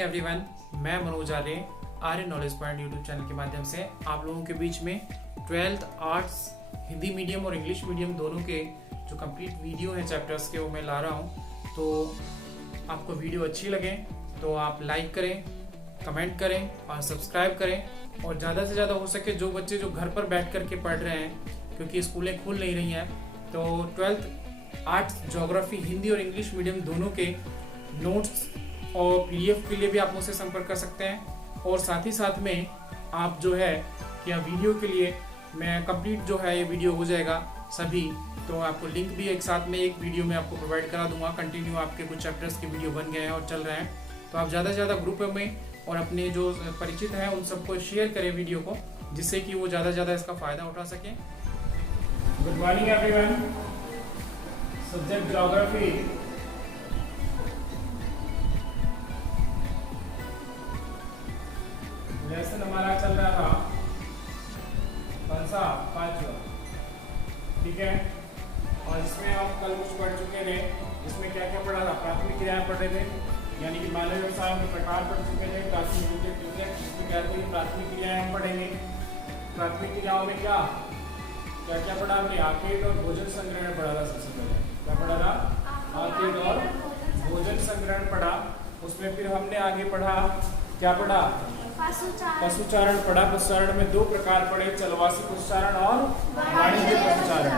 Everyone, मैं मनोज आर्य knowledge point YouTube channel के माध्यम से आप लोगों के बीच में 12th आर्ट्स हिंदी मीडियम और इंग्लिश मीडियम दोनों के जो कंप्लीट वीडियो है चैप्टर्स के वो मैं ला रहा हूँ। तो आपको वीडियो अच्छी लगे तो आप लाइक करें, कमेंट करें और सब्सक्राइब करें। और ज़्यादा से ज़्यादा हो सके जो बच्चे जो घर पर बैठ कर के पढ़ रहे हैं क्योंकि स्कूलें खुल नहीं रही हैं, तो 12th आर्ट्स ज्योग्राफी हिंदी और इंग्लिश मीडियम दोनों के नोट्स और पीडीएफ के लिए भी आप मुझसे संपर्क कर सकते हैं। और साथ ही साथ में आप जो है या वीडियो के लिए मैं कंप्लीट जो है ये वीडियो हो जाएगा सभी, तो आपको लिंक भी एक साथ में एक वीडियो में आपको प्रोवाइड करा दूंगा। कंटिन्यू आपके कुछ चैप्टर्स के वीडियो बन गए हैं और चल रहे हैं, तो आप ज़्यादा से ज़्यादा ग्रुप में और अपने जो परिचित हैं उन सबको शेयर करें वीडियो को, जिससे कि वो ज़्यादा से ज़्यादा इसका फ़ायदा उठा सकें। Good morning everyone. Subject geography, lesson हमारा चल रहा था कौन सा, 5वां, ठीक है। और इसमें हम कल कुछ पढ़ चुके थे। इसमें क्या क्या पढ़ा था? प्राथमिक क्रियाएं पढ़ रहे थे, यानी कि मानव व्यवसाय के प्रकार पढ़ चुके थे। प्राथमिक क्रियाएं हम पढ़ेंगे। प्राथमिक क्रियाओं में क्या क्या क्या पढ़ा हमने? आखेट और भोजन संग्रहण पढ़ा था। सबसे पहले क्या पढ़ा था? आखेट और भोजन संग्रहण पढ़ा। उसमें फिर हमने आगे पढ़ा, क्या पढ़ा? पशुचारण पढ़ा। पशुचारण में दो प्रकार पढ़े, चलवासी पशुचारण और वाणिज्य पशुचारण।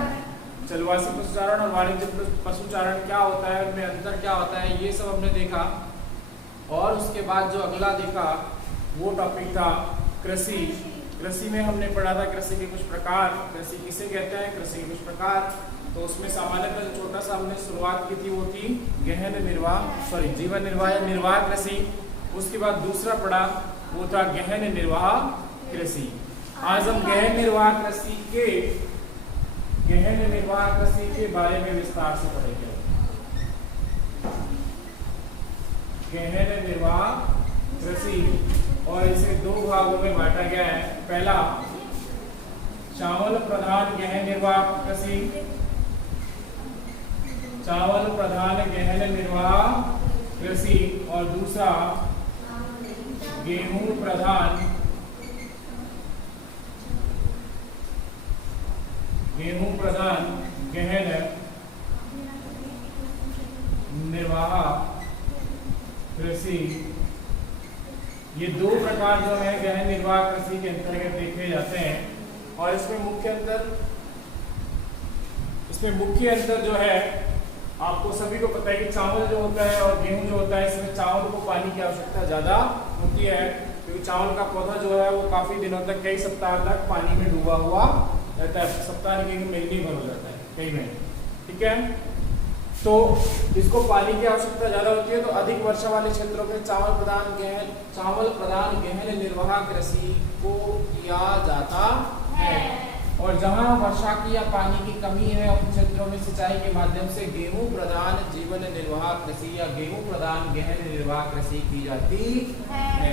चलवासी पशुचारण और वाणिज्य पशुचारण क्या होता है, उनमें अंतर क्या होता है, ये सब हमने देखा। और उसके बाद जो अगला देखा वो टॉपिक था कृषि। कृषि में हमने पढ़ा था कृषि के कुछ प्रकार, कृषि किसे कहते हैं, कृषि के कुछ प्रकार। तो उसमें सामान्यतः छोटा सा हमने शुरुआत की थी, वो थी गहन निर्वाह, जीवन निर्वाह या निर्वाह कृषि। उसके बाद दूसरा पढ़ा वो था गहन निर्वाह कृषि। आज हम गहन निर्वाह कृषि के बारे में विस्तार से पढ़ेंगे। गहन निर्वाह कृषि, और इसे दो भागों में बांटा गया है। पहला चावल प्रधान गहन निर्वाह कृषि, चावल प्रधान गहन निर्वाह कृषि, और दूसरा गेहूं प्रधान गहन निर्वाह कृषि। ये दो प्रकार जो है गहन निर्वाह कृषि के अंतर्गत देखे जाते हैं। और इसमें मुख्य अंतर जो है आपको सभी को पता है कि चावल जो होता है और गेहूं जो होता है, इसमें चावल को पानी की आवश्यकता ज्यादा होती है, क्योंकि चावल का पौधा जो है वो काफी दिनों तक, कई सप्ताह तक पानी में डूबा हुआ रहता है। सप्ताह के महीने भर हो जाता है, कई महीने, ठीक है। तो इसको पानी की आवश्यकता ज्यादा होती है, तो अधिक वर्षा वाले क्षेत्रों में चावल प्रधान गहन निर्वाह कृषि को किया जाता है। और जहां वर्षा की या पानी की कमी है, उन क्षेत्रों में सिंचाई के माध्यम से गेहूं प्रधान जीवन निर्वाह कृषि या गेहूं प्रधान गहन निर्वाह कृषि की जाती है,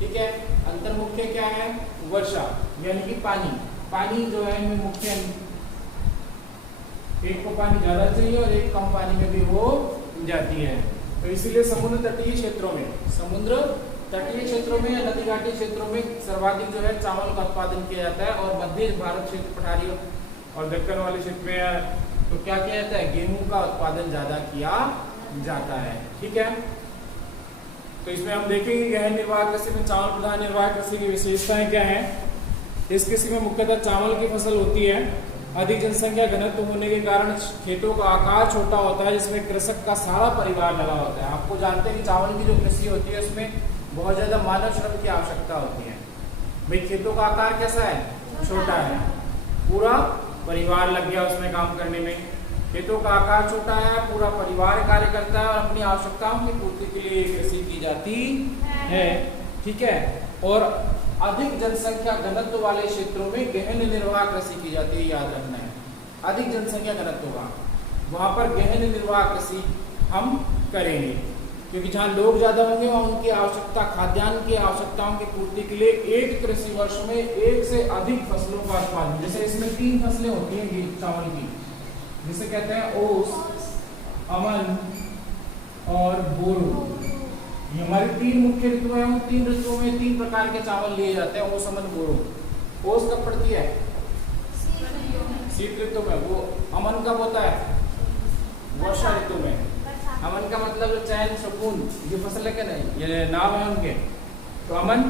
ठीक है। अंतर मुख्य क्या है? वर्षा यानी कि पानी जो है इनमें मुख्य, एक को पानी ज्यादा चाहिए और एक कम पानी में भी हो जाती है। तो इसीलिए समुद्र तटीय क्षेत्रों में या नदी घाटी क्षेत्रों में सर्वाधिक जो है चावल का उत्पादन किया जाता है। और मध्य भारत क्षेत्र, पठारी और दक्कन वाले क्षेत्र में तो क्या किया जाता है? गेहूं का उत्पादन ज्यादा किया जाता है, ठीक है। तो इसमें हम देखेंगे गहन निर्वाह कृषि में चावल प्रधान निर्वाह कृषि की विशेषताएं क्या है। इस कृषि में मुख्यतः चावल की फसल होती है। अधिक जनसंख्या घनत्व होने के कारण खेतों का आकार छोटा होता है, जिसमें कृषक का सारा परिवार लगा होता है। आपको जानते हैं कि चावल की जो कृषि होती है उसमें बहुत ज्यादा मानव श्रम की आवश्यकता होती है। भाई खेतों का आकार कैसा है? छोटा है, पूरा परिवार लग गया उसमें काम करने में। खेतों का आकार छोटा है, पूरा परिवार कार्य करता है और अपनी आवश्यकताओं की पूर्ति के लिए कृषि की जाती है, ठीक है। और अधिक जनसंख्या घनत्व वाले क्षेत्रों में गहन निर्वाह कृषि की जाती है, याद रखना है। अधिक जनसंख्या घनत्व का वहां पर गहन निर्वाह कृषि हम करेंगे, क्योंकि जहाँ लोग ज्यादा होंगे वहाँ उनकी आवश्यकता, खाद्यान्न की आवश्यकताओं की पूर्ति के लिए एक कृषि वर्ष में एक से अधिक फसलों का उत्पादन। जैसे इसमें 3 फसलें होती हैं चावल की, जिसे कहते हैं ओस, अमन और बोरो। ये हमारी 3 मुख्य ऋतु है, उन 3 ऋतुओं में 3 प्रकार के चावल लिए जाते हैं, ओस, अमन, बोरो। ओस कब पड़ती है? शीत ऋतु में। वो अमन कब होता है? वर्षा ऋतु में। अमन का मतलब चैन, सुकून, ये फसल है क्या नहीं, ये नाम है उनके। तो अमन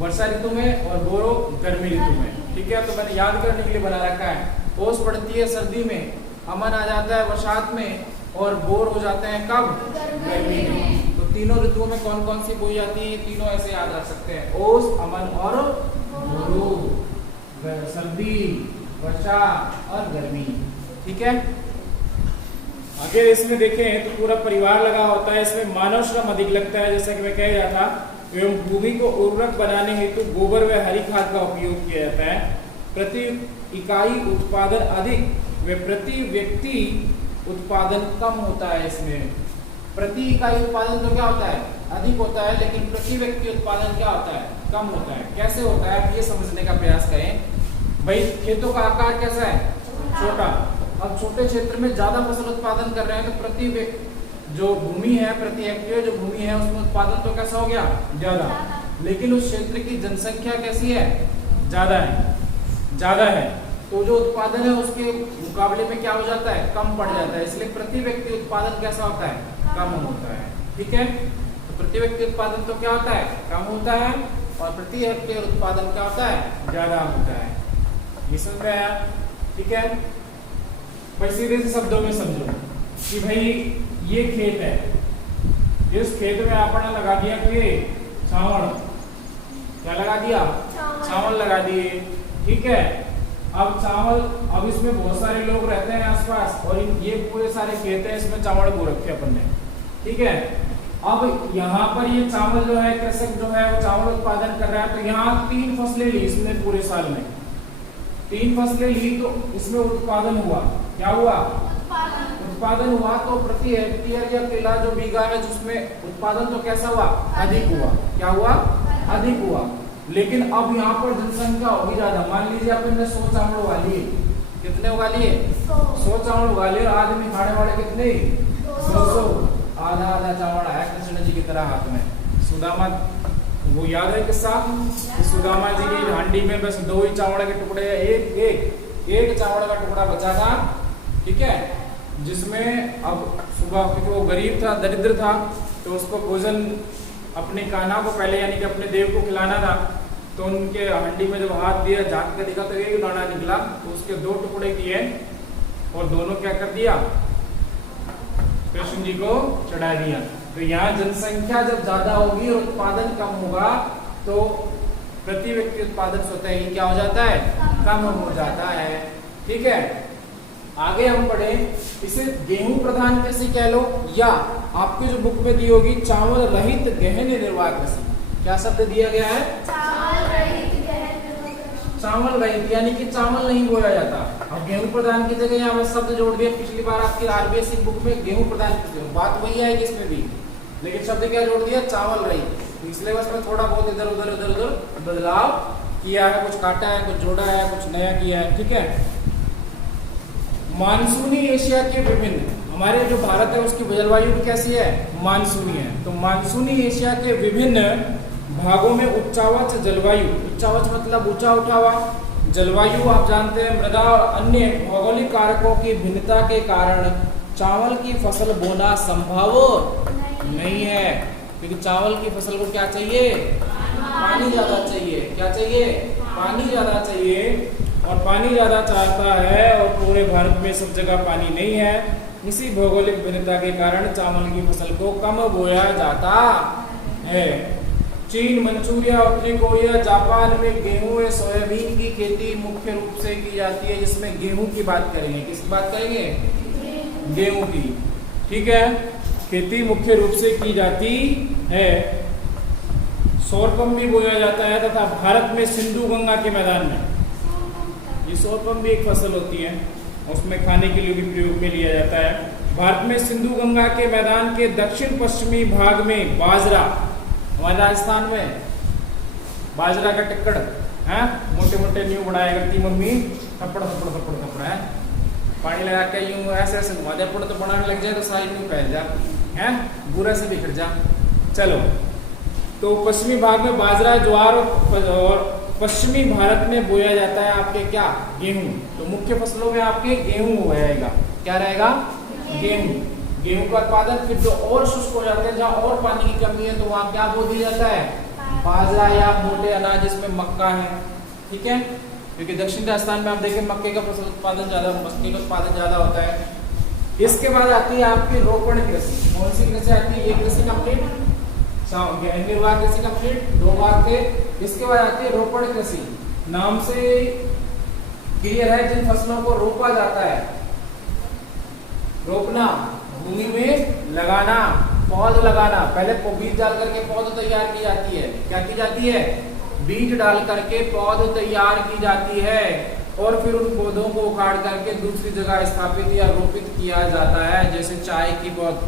वर्षा ऋतु में और बोरो गर्मी ऋतु में। ठीक है, तो मैंने याद करने के लिए बना रखा है। ओस पड़ती है सर्दी में, अमन आ जाता है बरसात में और बोर हो जाते हैं कब? गर्मी में। तो तीनों ऋतुओं में कौन कौन सी बोई जाती है? तीनों ऐसे याद रख सकते हैं, ओस, अमन और बोरो। सर्दी, वर्षा और गर्मी। ठीक है, अगर इसमें देखें तो पूरा परिवार लगा होता है, इसमें मानव श्रम अधिक लगता है, जैसा कि मैं कह रहा था। एवं भूमि को उर्वरक बनाने हेतु गोबर व हरी खाद का उपयोग किया जाता है। प्रति इकाई उत्पादन अधिक व प्रति व्यक्ति उत्पादन कम होता है। इसमें प्रति इकाई उत्पादन तो क्या होता है? अधिक होता है, लेकिन प्रति व्यक्ति उत्पादन क्या होता है? कम होता है। कैसे होता है, ये समझने का प्रयास करें। भाई खेतों का आकार कैसा है? छोटा। अब छोटे क्षेत्र में ज्यादा फसल उत्पादन कर रहे हैं, तो प्रति जो भूमि है, प्रति हेक्टेयर जो भूमि है, उसमें उत्पादन तो कैसा हो गया? ज्यादा। लेकिन उस क्षेत्र की जनसंख्या कैसी है? ज्यादा है। तो जो उत्पादन है उसके मुकाबले में क्या हो जाता है? कम पड़ जाता है। इसलिए प्रति व्यक्ति उत्पादन कैसा होता है? कम होता है। ठीक है, तो प्रति व्यक्ति उत्पादन तो क्या होता है? कम होता है, और प्रति हेक्टेयर उत्पादन क्या होता है? ज्यादा होता है। ये समझ में आया? ठीक है भाई, सीधे से शब्दों में समझो कि भाई ये खेत है, इस खेत में आपने लगा दिया कि चावल। क्या लगा दिया? चावल लगा दिए। ठीक है, अब चावल, अब इसमें बहुत सारे लोग रहते हैं आसपास, और ये पूरे सारे खेत हैं, इसमें चावल बो रखे अपन ने। ठीक है, अब यहाँ पर ये चावल जो है, कृषक जो है वो चावल उत्पादन कर रहा है, तो यहाँ 3 फसलें ली इसने पूरे साल में। 3 फसलें ली तो इसमें उत्पादन हुआ। क्या हुआ? उत्पादन हुआ। तो प्रति हेक्टेयर या किला जो बीघा है, जिसमें उत्पादन तो कैसा हुआ? अधिक हुआ। क्या हुआ? अधिक हुआ। लेकिन अब यहाँ पर जनसंख्या होगी ज्यादा। मान लीजिए अपन ने 100 चावल उगा लिए। कितने उगा लिए? 100 चावल उगा लिए। आदमी खाने वाले कितने? 200। आधा चावल आया कृष्ण जी की तरह हाथ में। सुदामा, वो याद है किस्सा? सुदामा जी की हांडी में बस 2 ही चावल के टुकड़े, एक चावल का टुकड़ा बचा था। ठीक है, जिसमें अब सुबह, क्योंकि वो गरीब था, दरिद्र था, तो उसको भोजन अपने कान्हा को पहले, यानी कि अपने देव को खिलाना था। तो उनके हंडी में जब हाथ दिया, झाँक के देखा तो एक दाना निकला। तो उसके 2 टुकड़े किए और दोनों क्या कर दिया? कृष्ण जी को चढ़ा दिया। तो यहाँ जनसंख्या जब ज्यादा होगी और उत्पादन कम होगा, तो प्रति व्यक्ति उत्पादन स्वतः ही क्या हो जाता है? कम हो जाता है। ठीक है, आगे हम पढ़े, इसे गेहूं प्रधान कृषि कह लो, या आपकी जो बुक में दी होगी चावल रहित गहन निर्वाह कृषि। क्या शब्द दिया गया है? चावल रहित गहन निर्वाह कृषि। चावल रहित यानी कि चावल नहीं बोया जाता। अब गेहूं प्रधान की जगह यहाँ पर शब्द जोड़ दिया। पिछली बार आपकी आरबीएसई बुक में गेहूं प्रधान कृषि, बात वही है इसमें भी, लेकिन शब्द क्या जोड़ दिया? चावल रहित। पिछले वर्ष में थोड़ा बहुत इधर उधर बदलाव किया है, कुछ काटा है, कुछ जोड़ा है, कुछ नया किया है। ठीक है, मानसूनी एशिया के विभिन्न, हमारे जो भारत है उसकी जलवायु कैसी है? मानसूनी है। तो मानसूनी एशिया के विभिन्न भागों में उच्चावच जलवायु, उच्चावच मतलब ऊंचा उठा हुआ, जलवायु आप जानते हैं, मृदा और अन्य भौगोलिक कारकों की भिन्नता के कारण चावल की फसल बोना संभव नहीं है। क्योंकि चावल की फसल को क्या चाहिए? पानी ज्यादा चाहिए। क्या चाहिए? पानी ज्यादा चाहिए, और पानी ज्यादा चाहता है, और पूरे भारत में सब जगह पानी नहीं है। इसी भौगोलिक भिन्नता के कारण चावल की फसल को कम बोया जाता है। चीन, मंचूरिया, उत्तरी कोरिया, जापान में गेहूं या सोयाबीन की खेती मुख्य रूप से की जाती है, जिसमें गेहूं की बात करेंगे। किसकी बात करेंगे? गेहूं की। ठीक है, खेती मुख्य रूप से की जाती है। सोरपम भी बोया जाता है, तथा भारत में सिंधु गंगा के मैदान में, ये सोरपम भी एक फसल होती है, उसमें खाने के लिए भी प्रयोग में लिया जाता है। भारत में सिंधु गंगा के मैदान के दक्षिण पश्चिमी भाग में बाजरा, हमारे राजस्थान में बाजरा का टिक्कड़ है, मोटे मोटे न्यू बनाया करती मम्मी, थप्पड़ है, पानी लगा के यूं ऐसे घुमा दे, तो बनाने लग जाए तो सारी न्यू फैल जा है, बुरा से बिखर जा। चलो तो पश्चिमी भाग में बाजरा, ज्वार और पश्चिमी भारत में बोया जाता है आपके क्या, गेहूं। तो मुख्य फसलों में आपके गेहूं रहेगा। क्या रहेगा, गेहूं। गेहूं का उत्पादन। फिर जो और शुष्क हो जाते हैं, जहाँ और पानी की कमी है, तो वहाँ क्या बो दिया जाता है, बाजरा या मोटे अनाज, जिसमें मक्का है। ठीक है, क्योंकि दक्षिण राजस्थान में आप देखें मक्के का फसल उत्पादन ज्यादा, मक्के का उत्पादन ज्यादा होता है। इसके बाद आती है आपकी रोपण कृषि। कौन सी कृषि आती है, ये कृषि कंप्लीट, निर्वाह कृषि कंप्लीट, 2 भाग थे। इसके बाद आती है रोपण कृषि। नाम से क्लियर है, जिन फसलों को रोपा जाता है, रोपना, भूमि में लगाना, पौध लगाना। पहले बीज डाल करके पौध तैयार की जाती है। क्या की जाती है, बीज डाल करके पौध तैयार की जाती है, और फिर उन पौधों को उखाड़ करके दूसरी जगह स्थापित या रोपित किया जाता है। जैसे चाय की पौध,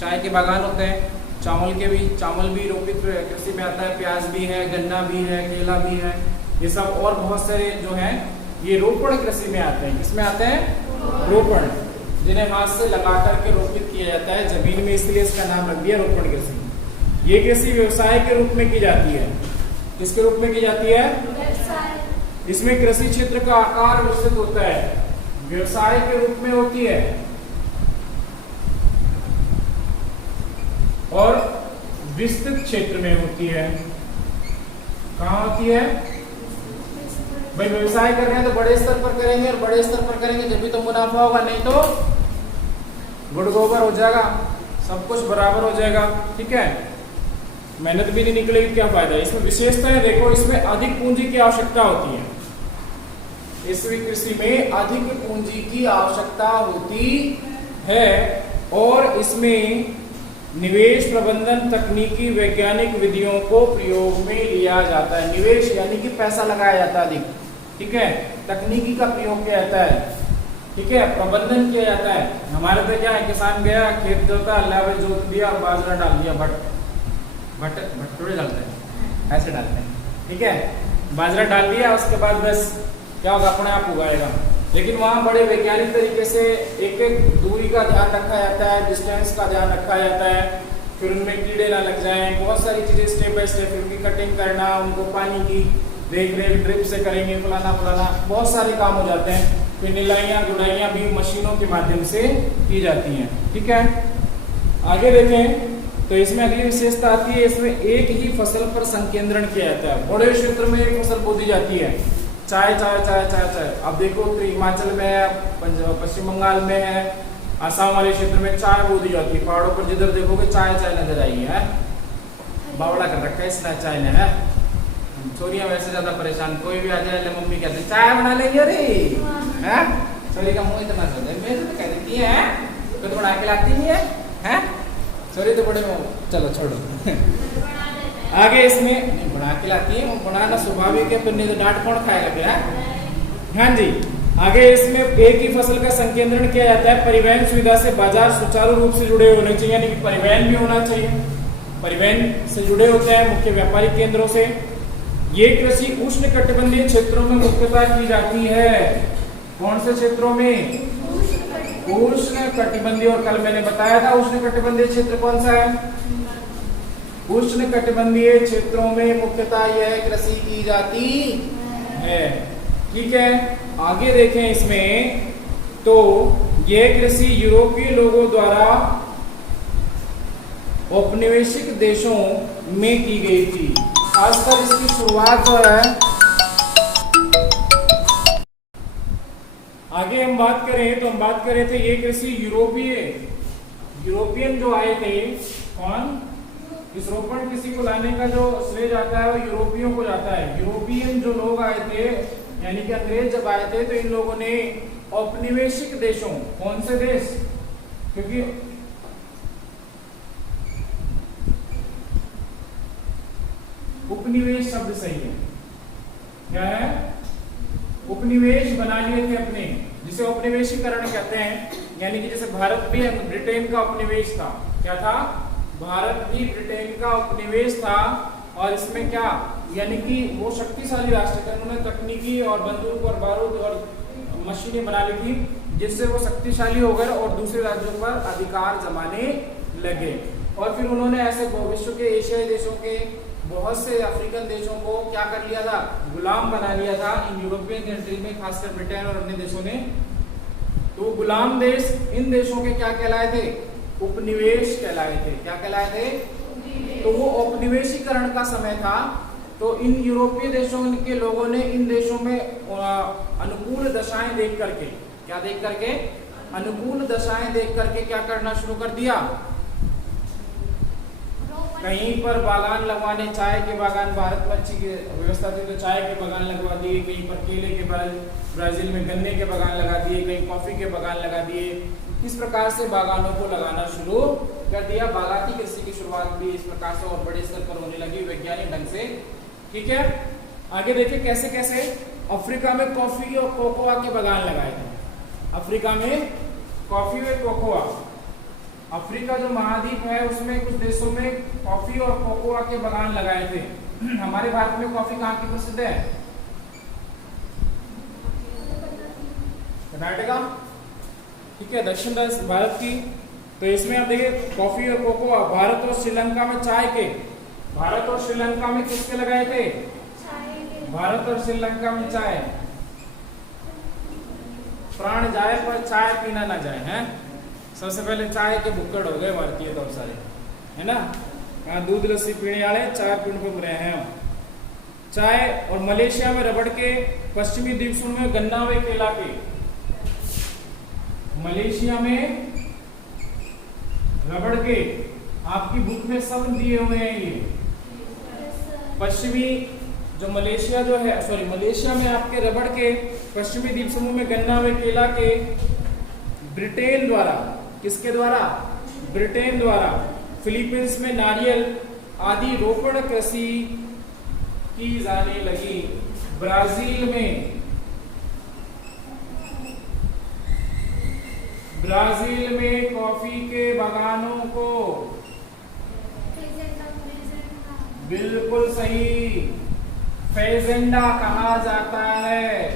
चाय के बागान होते हैं, चावल के भी, चावल भी रोपित कृषि में आता है, प्याज भी है, गन्ना भी है, केला भी है, ये सब और बहुत सारे जो हैं ये रोपण कृषि में आते हैं। किसमें आते हैं, रोपण, जिन्हें हाथ से लगा करके रोपित किया जाता है जमीन में, इसलिए इसका नाम रख दिया रोपण कृषि। ये कृषि व्यवसाय के रूप में की जाती है। किसके रूप में की जाती है, इसमें कृषि क्षेत्र का आकार विकसित होता है, व्यवसाय के रूप में होती है, और विस्तृत क्षेत्र में होती है। कहाँ होती है भाई, व्यवसाय कर रहे हैं तो बड़े स्तर पर करेंगे, और बड़े स्तर पर करेंगे जब भी तो मुनाफा होगा, नहीं तो गुड़ गोबर हो जाएगा, सब कुछ बराबर हो जाएगा। ठीक है, मेहनत भी नहीं निकलेगी, क्या फायदा। इसमें विशेषताएं देखो, इसमें अधिक पूंजी की आवश्यकता होती है। इस कृषि में अधिक पूंजी की आवश्यकता होती है, और इसमें निवेश प्रबंधन तकनीकी वैज्ञानिक विधियों को प्रयोग में लिया जाता है। निवेश यानी कि पैसा लगाया जाता है अधिक। ठीक है, तकनीकी का प्रयोग किया जाता है। ठीक है, प्रबंधन किया जाता है। हमारे पे क्या है, किसान गया, खेत जोता, अल्लाह भाई जोत दिया, बाजरा डाल दिया, भट थोड़े डालते हैं, ऐसे डालते हैं। ठीक है, बाजरा डाल दिया, उसके बाद बस क्या होगा, अपने आप उगाएगा। लेकिन वहाँ बड़े वैज्ञानिक तरीके से एक एक दूरी का ध्यान रखा जाता है, डिस्टेंस का ध्यान रखा जाता है, फिर उनमें कीड़े ना लग जाएं, बहुत सारी चीजें स्टेप बाय स्टेप, उनकी कटिंग करना, उनको पानी की देख रेख ड्रिप से करेंगे, फलाना फलाना, बहुत सारे काम हो जाते हैं। फिर निलाइयाँ गुड़ाइयाँ भी मशीनों के माध्यम से की जाती हैं। ठीक है, आगे देखें तो इसमें अगली विशेषता आती है, इसमें एक ही फसल पर संकेंद्रण किया जाता है। बड़े क्षेत्र में एक फसल बोई जाती है, चाय चाय चाय चाय चाय। अब देखो तो हिमाचल में है, पश्चिम बंगाल में है, आसाम वाले क्षेत्र में चाय बोई जाती है। पहाड़ों पर जिधर देखोगे चाय चाय नजर आई है, बावड़ा कर रखा है इसने चाय ने है। छोरियां वैसे ज्यादा परेशान, कोई भी आ जाए ले मम्मी कहते चाय बना लेंगे रे, हैं? छोरी का मुंह इतना ज्यादा है, मेरे तो कह देती है तो बना के लाती नहीं है, हैं? छोरी तो बड़े चलो छोड़ो। आगे इसमें नहीं बना के लाती है, बनाना स्वाभाविक है, फिर नहीं तो डांट कौन खाएगा फिर, है? हाँ जी, आगे इसमें एक ही फसल का संकेंद्रण किया जाता है। परिवहन सुविधा से बाजार सुचारू रूप से जुड़े होने चाहिए, यानी कि परिवहन भी होना चाहिए। परिवहन से जुड़े होते हैं मुख्य व्यापारिक केंद्रों से। ये कृषि उष्ण कटिबंधीय क्षेत्रों में मुख्यतः की जाती है। कौन से क्षेत्रों में? उष्ण कटिबंधीय। और कल मैंने बताया था उष्ण कटिबंधीय क्षेत्र कौन सा है? उष्ण कटिबंधीय क्षेत्रों में मुख्यतः यह कृषि की जाती है। ठीक है, आगे देखें इसमें तो यह कृषि यूरोपीय लोगों द्वारा औपनिवेशिक देशों में की गई थी। खासकर इसकी शुरुआत जो है, आगे हम बात करें तो हम बात कर रहे थे ये कृषि यूरोपियन जो आए थे, कौन? इस रोपण कृषि को लाने का जो श्रेय जाता है वो यूरोपियों को जाता है। यूरोपियन जो लोग आए थे, यानी कि अंग्रेज जब आए थे, तो इन लोगों ने औपनिवेशिक देशों, कौन से देश? क्योंकि उपनिवेश शब्द सही है, क्या है? उपनिवेश बना लिए थे अपने, जिसे औपनिवेशीकरण कहते हैं। यानी कि जैसे भारत भी ब्रिटेन का उपनिवेश था। क्या था? भारत भी ब्रिटेन का उपनिवेश था। और इसमें क्या, यानी कि वो शक्तिशाली राष्ट्र थे, उन्होंने तकनीकी और बंदूक और बारूद और मशीनें बना ली थी, जिससे वो शक्तिशाली हो गए और दूसरे राज्यों पर अधिकार जमाने लगे। और फिर उन्होंने ऐसे विश्व के एशियाई देशों के बहुत से अफ्रीकन देशों को क्या कर लिया था, गुलाम बना लिया था इन यूरोपियन कंट्री में, खासकर ब्रिटेन और अन्य देशों ने। तो गुलाम देश इन देशों के क्या कहलाए थे, उपनिवेश कहलाए थे। क्या कहलाए थे, तो वो उपनिवेशीकरण का समय था। तो इन यूरोपीय देशों के लोगों ने इन देशों में अनुकूल दशाएं देख करके, क्या देख करके, अनुकूल दशाएं देख करके क्या करना शुरू कर दिया, कहीं पर बागान लगवाने, चाय के बागान, भारत में अच्छी व्यवस्था थी तो चाय के बागान लगवा दिए, कहीं पर केले के बागान, ब्राजील में गन्ने के बागान लगा दिए, कहीं कॉफी के बागान लगा दिए। इस प्रकार से बागानों को लगाना शुरू कर दिया। बागाती कृषि की शुरुआत भी इस प्रकार से और बड़े स्तर पर होने लगी वैज्ञानिक ढंग से। ठीक है, आगे देखिए कैसे कैसे अफ्रीका में कॉफी और कोकोआ के बागान लगाए थे। अफ्रीका में कॉफी और कोकोआ, अफ्रीका जो महाद्वीप है उसमें कुछ देशों में कॉफी और कोकोआ के बागान लगाए थे। हमारे भारत में कॉफी कहाँ की प्रसिद्ध है, कर्नाटका, ठीक है, दक्षिण भारत की। तो इसमें आप देखिए कॉफी और कोकोआ, भारत और श्रीलंका में चाय के, भारत और श्रीलंका में किसके लगाए थे, भारत और श्रीलंका में चाय, प्राण जाए पर चाय पीना ना जाए, हैं। सबसे पहले चाय के भुक्कड़ हो गए भारतीय तो सारे, है ना, यहाँ दूध लस्सी पीने वाले, चाय पीने को रहे हैं हम। चाय और मलेशिया में रबड़ के, पश्चिमी द्वीप समूह में गन्ना व केला के, मलेशिया में रबड़ के, आपकी बुक में सब दिए हुए हैं ये। पश्चिमी जो मलेशिया जो है, सॉरी मलेशिया में आपके रबड़ के, पश्चिमी द्वीप समूह में गन्ना व केला के, ब्रिटेन द्वारा, किसके द्वारा, ब्रिटेन द्वारा, फिलीपींस में नारियल आदि रोपण कृषि की जाने लगी। ब्राजील में, ब्राजील में कॉफी के बागानों को, बिल्कुल सही, फेजेंडा कहा जाता है,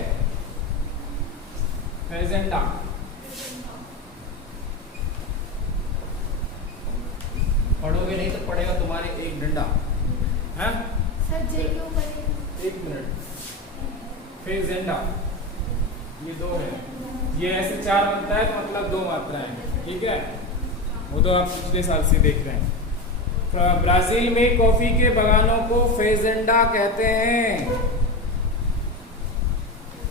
फेजेंडा। पढ़ोगे नहीं तो पड़ेगा तुम्हारे एक डंडा, है एक मिनट। फेजेंडा ये दो है, ये ऐसे चार बनता है तो मतलब दो मात्राएं, ठीक है, वो तो आप पिछले साल से देख रहे हैं। ब्राजील में कॉफी के बागानों को फेजेंडा कहते हैं।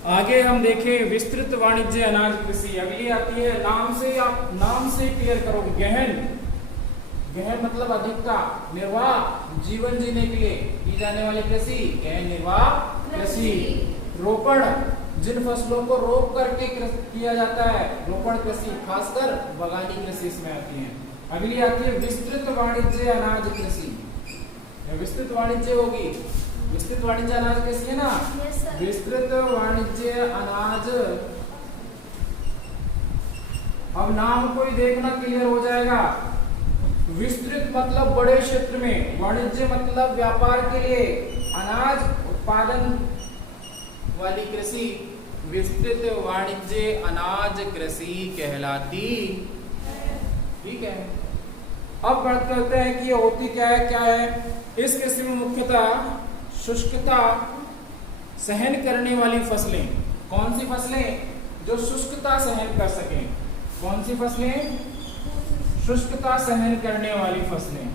आगे हम देखें विस्तृत वाणिज्य अनाज कृषि, अगली आती है, नाम से आप नाम से क्लियर करोगे, गहन, गहन मतलब अधिकता, निर्वाह, जीवन जीने के लिए की जाने वाली कृषि, गहन निर्वाह कृषि। रोपण, जिन फसलों को रोप करके किया जाता है, रोपण कृषि, खासकर बागानी कृषि इसमें आती है। अगली आती है विस्तृत वाणिज्य अनाज कृषि, विस्तृत वाणिज्य होगी, विस्तृत वाणिज्य अनाज कृषि है ना, विस्तृत वाणिज्य अनाज। अब नाम को ही देखना क्लियर हो जाएगा। विस्तृत मतलब बड़े क्षेत्र में, वाणिज्य मतलब व्यापार के लिए, अनाज उत्पादन वाली कृषि विस्तृत वाणिज्य अनाज कृषि कहलाती। ठीक है, अब बात करते हैं कि ये होती क्या है। इस कृषि में मुख्यतः शुष्कता सहन करने वाली फसलें, कौन सी फसलें, जो शुष्कता सहन कर सकें, कौन सी फसलें, शुष्कता सहन करने वाली फसलें।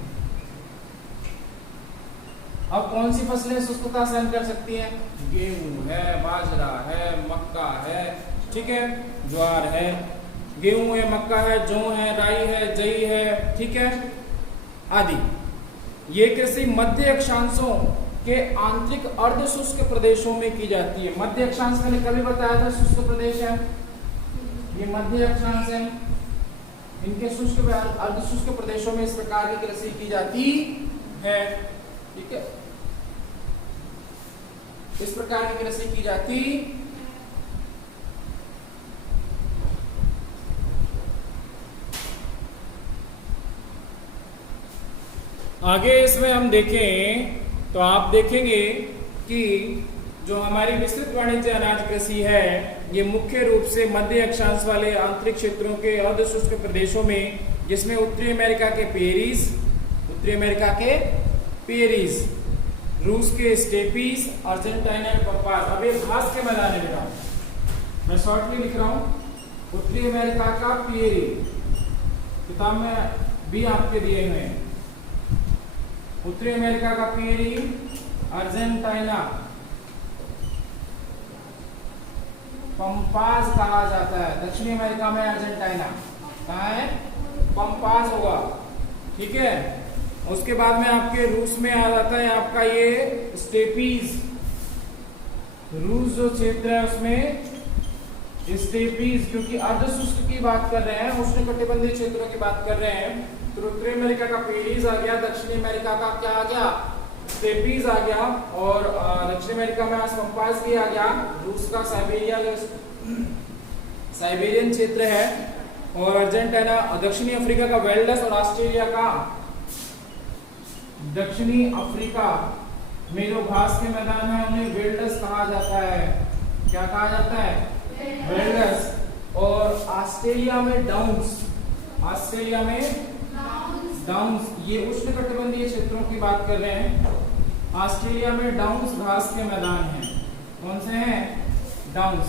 अब कौन सी फसलें शुष्कता सहन कर सकती हैं, गेहूं है, बाजरा है, मक्का है, ठीक है, ज्वार है, गेहूं है, मक्का है, जौ है, राई है, जई है, ठीक है, आदि। ये कृषि मध्य अक्षांशों के आंतरिक अर्ध शुष्क प्रदेशों में की जाती है। मध्य अक्षांश मैंने कभी बताया था शुष्क प्रदेश है, ये मध्य अक्षांश है, इनके शुष्क अर्ध शुष्क प्रदेशों में इस प्रकार की कृषि की जाती है। ठीक है, इस प्रकार की कृषि की जाती। आगे इसमें हम देखें तो आप देखेंगे कि जो हमारी विस्तृत वाणिज्य अनाज कृषि है, ये मुख्य रूप से मध्य अक्षांश वाले आंतरिक क्षेत्रों के अर्ध शुष्क प्रदेशों में, जिसमें उत्तरी अमेरिका के पेरिस, उत्तरी अमेरिका के पेरीज, रूस के स्टेपीज, अर्जेंटीना के पम्पास। अब ये घास के मैदान है बेटा, मैं शॉर्टली लिख रहा हूँ। उत्तरी अमेरिका का पेरी, किताब में भी आपके दिए हुए हैं। उत्तरी अमेरिका का पेरी, अर्जेंटीना पम्पास कहा जाता है। दक्षिणी अमेरिका में अर्जेंटीना कहाँ है? पम्पास होगा, ठीक है। उसके बाद में आपके रूस में आ जाता है आपका ये स्टेपीज। रूस जो क्षेत्र है उसमें स्टेपीज, क्योंकि अर्ध शुष्क की बात कर रहे हैं, उष्णकटिबंधीय क्षेत्रों की बात कर रहे हैं। तो उत्तरी अमेरिका का पेरीज आ गया, दक्षिणी अमेरिका का क्या आ गया? स्टेपीज आ गया, और दक्षिण अमेरिका में पम्पास भी आ गया। रूस का साइबेरियन क्षेत्र है, और अर्जेंटीना, दक्षिणी अफ्रीका का वेल्डस, और ऑस्ट्रेलिया का दक्षिणी अफ्रीका में जो घास के मैदान है उन्हें वेल्डस कहा जाता है। क्या कहा जाता है? वेल्डस। और ऑस्ट्रेलिया में डाउन्स, ऑस्ट्रेलिया में डाउन्स, ये उष्णकटिबंधीय क्षेत्रों की बात कर रहे हैं। ऑस्ट्रेलिया में डाउन्स घास के मैदान हैं। कौन से हैं? डाउन्स।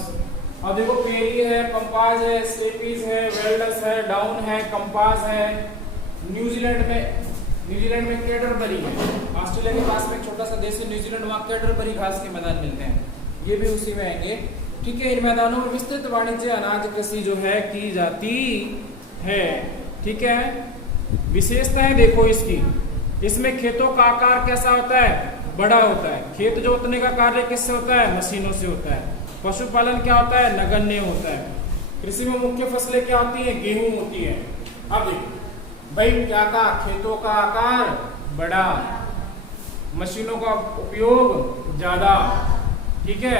अब देखो, पेरी है, पम्पास है, स्टेपीज है, वेल्डस है, डाउन है, कंपास है। न्यूजीलैंड में कैटरबरी है। ऑस्ट्रेलिया के पास में एक छोटा सा देश है न्यूजीलैंड, वहाँ कैटरबरी घास के मैदान मिलते हैं, ये भी उसी में आएंगे, ठीक है। इन मैदानों में विस्तृत वाणिज्य अनाज कृषि जो है की जाती है, ठीक है। विशेषताएं देखो इसकी, इसमें खेतों का आकार कैसा होता है? बड़ा होता है। खेत जोतने का कार्य किससे होता है? मशीनों से होता है। पशुपालन क्या होता है? नगण्य होता है। कृषि में मुख्य फसलें क्या होती है? गेहूं होती है। अब देखो भाई, क्या कहा? खेतों का आकार बड़ा, मशीनों का उपयोग ज्यादा, ठीक है।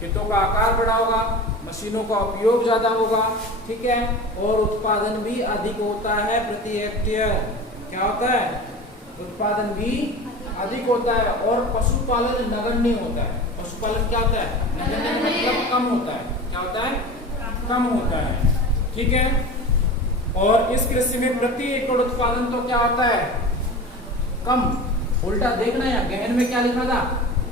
खेतों का आकार बड़ा होगा, मशीनों का उपयोग ज्यादा होगा, ठीक है। और उत्पादन भी अधिक होता है प्रति हेक्टेयर। क्या होता है? उत्पादन भी अधिक होता है। और पशुपालन नगण्य होता है। पशुपालन क्या होता है? नगण्य, मतलब कम होता है। क्या होता है? कम होता है, ठीक है। और इस कृषि में प्रति एकड़ उत्पादन तो क्या होता है? कम। उल्टा देखना, या गहन में क्या लिखा था?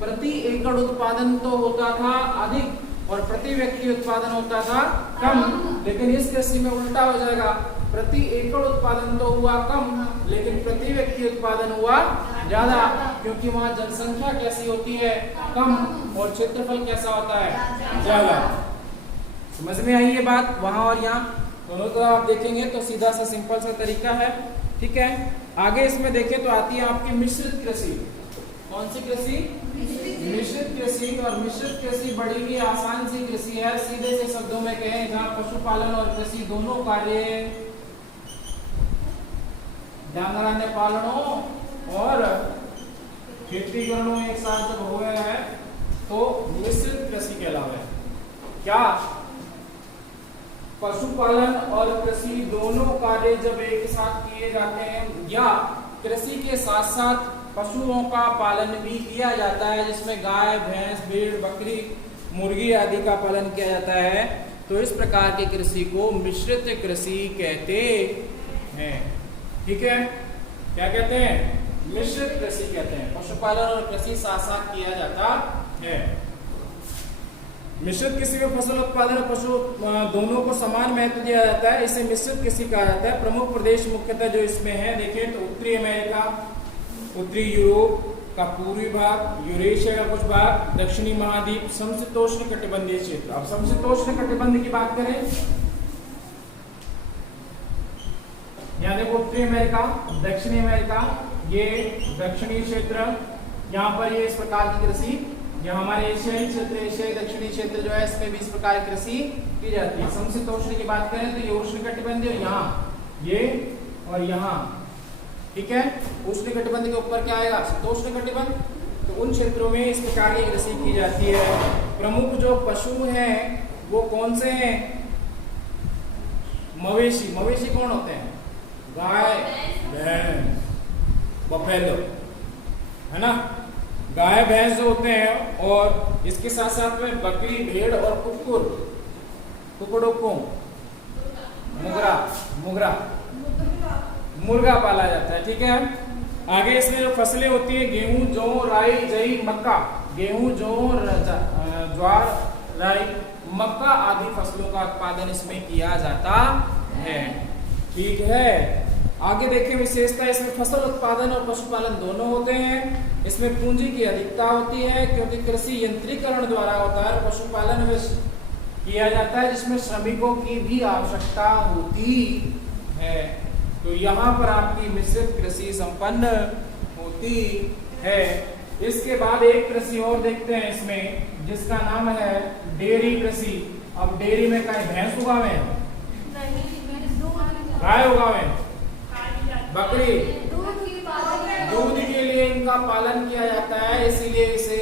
प्रति एकड़ उत्पादन तो होता था अधिक और प्रति व्यक्ति उत्पादन होता था कम। लेकिन इस कृषि में उल्टा हो जाएगा, प्रति एकड़ उत्पादन तो हुआ कम, लेकिन प्रति व्यक्ति उत्पादन हुआ ज्यादा, क्योंकि वहाँ जनसंख्या कैसी होती है? कम, और क्षेत्रफल कैसा होता है? ज्यादा। समझ में आई ये बात? वहाँ और यहाँ दोनों तरफ आप देखेंगे तो सीधा सा सिंपल सा तरीका है, ठीक है। आगे इसमें देखें तो आती है आपकी मिश्रित कृषि। कौन सी कृषि? मिश्रित कृषि। और मिश्रित कृषि बड़ी ही आसान सी कृषि है। सीधे से शब्दों में कहें, जहाँ पशुपालन और कृषि दोनों कार्य, जानवरान्य पालनों और खेती करणों एक साथ जब हुए हैं तो मिश्रित कृषि कहलाता है। क्या? पशुपालन और कृषि दोनों कार्य जब एक साथ किए जाते हैं, या कृषि के साथ साथ पशुओं का पालन भी किया जाता है, जिसमें गाय, भैंस, भेड़, बकरी, मुर्गी आदि का पालन किया जाता है, तो इस प्रकार की कृषि को मिश्रित कृषि कहते हैं, ठीक है। क्या कहते हैं? मिश्रित कृषि कहते हैं। पशुपालन और कृषि साथ साथ किया जाता है। मिश्रित कृषि में फसल उत्पादन और पशु दोनों को समान महत्व दिया जाता है, इसे मिश्रित कृषि कहा जाता है। प्रमुख प्रदेश मुख्यतः जो इसमें है, देखें तो उत्तरी अमेरिका, उत्तरी यूरोप का पूर्वी भाग, यूरेशिया का कुछ भाग, दक्षिणी महाद्वीप, समशीतोष्ण कटिबंधीय क्षेत्र। अब समशीतोष्ण कटिबंध की बात करें, यहाँ देखो उत्तरी अमेरिका, दक्षिणी अमेरिका, ये दक्षिणी क्षेत्र, यहाँ पर ये इस प्रकार की कृषि, यहाँ हमारे एशियाई क्षेत्र, एशियाई दक्षिणी क्षेत्र जो है, इसमें भी इस प्रकार की कृषि की जाती है। समशीतोष्ण की बात करें तो ये उष्णकटिबंधीय, यहाँ ये और यहाँ, ठीक है। उष्णकटिबंध के ऊपर क्या आएगा? शीतोष्ण कटिबंध। तो उन क्षेत्रों में इस प्रकार की कृषि की जाती है। प्रमुख जो पशु हैं वो कौन से हैं? मवेशी। मवेशी कौन होते हैं? गाय, भैंस, बफेलो, है ना। गाय भैंस जो होते हैं, और इसके साथ साथ में बकरी, भेड़ और कुकुर, कुकड़ों को मुर्गा पाला जाता है, ठीक है। आगे इसमें जो फसलें होती है गेहूं, जौ, राई, जई, मक्का, गेहूं, जौ, ज्वार, राई, मक्का आदि फसलों का उत्पादन इसमें किया जाता है। ठीक है, आगे देखें विशेषता, इसमें फसल उत्पादन और पशुपालन दोनों होते हैं। इसमें पूंजी की अधिकता होती है क्योंकि कृषि यंत्रीकरण द्वारा होता है। पशुपालन में किया जाता है जिसमें श्रमिकों की भी आवश्यकता होती है। तो यहाँ पर आपकी मिश्रित कृषि संपन्न होती है। इसके बाद एक कृषि और देखते हैं इसमें जिसका नाम है डेयरी कृषि। अब डेयरी में कहीं भैंस उगावे, गाय उगावे, बकरी, दूध के लिए इनका पालन किया जाता है, इसीलिए इसे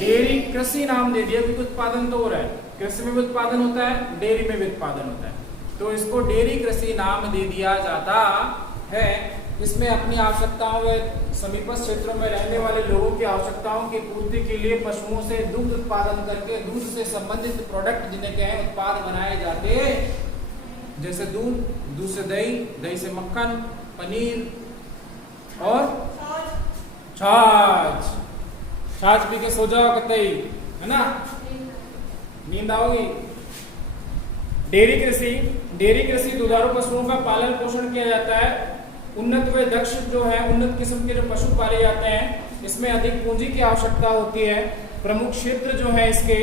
डेयरी कृषि नाम दे दिया। क्योंकि उत्पादन तो हो रहा है, कृषि में भी उत्पादन होता है, डेयरी में भी उत्पादन होता है, तो इसको डेयरी कृषि नाम दे दिया जाता है। इसमें अपनी आवश्यकताओं में समीपस्थ क्षेत्रों में रहने वाले लोगों की आवश्यकताओं की पूर्ति के लिए पशुओं से दुग्ध उत्पादन करके दूध से संबंधित प्रोडक्ट जिन्हें के उत्पाद बनाए जाते हैं, जैसे दूध, दूध से दही, दही से मक्खन, पनीर और छाछ। छाछ पी के सो जाओ कतई, है ना, नींद आओगी। डेयरी कृषि दुधारू पशुओं का पालन पोषण किया जाता है। उन्नत व दक्ष जो है, उन्नत किस्म के जो पशु पाले जाते हैं, इसमें अधिक पूंजी की आवश्यकता होती है। प्रमुख क्षेत्र जो है इसके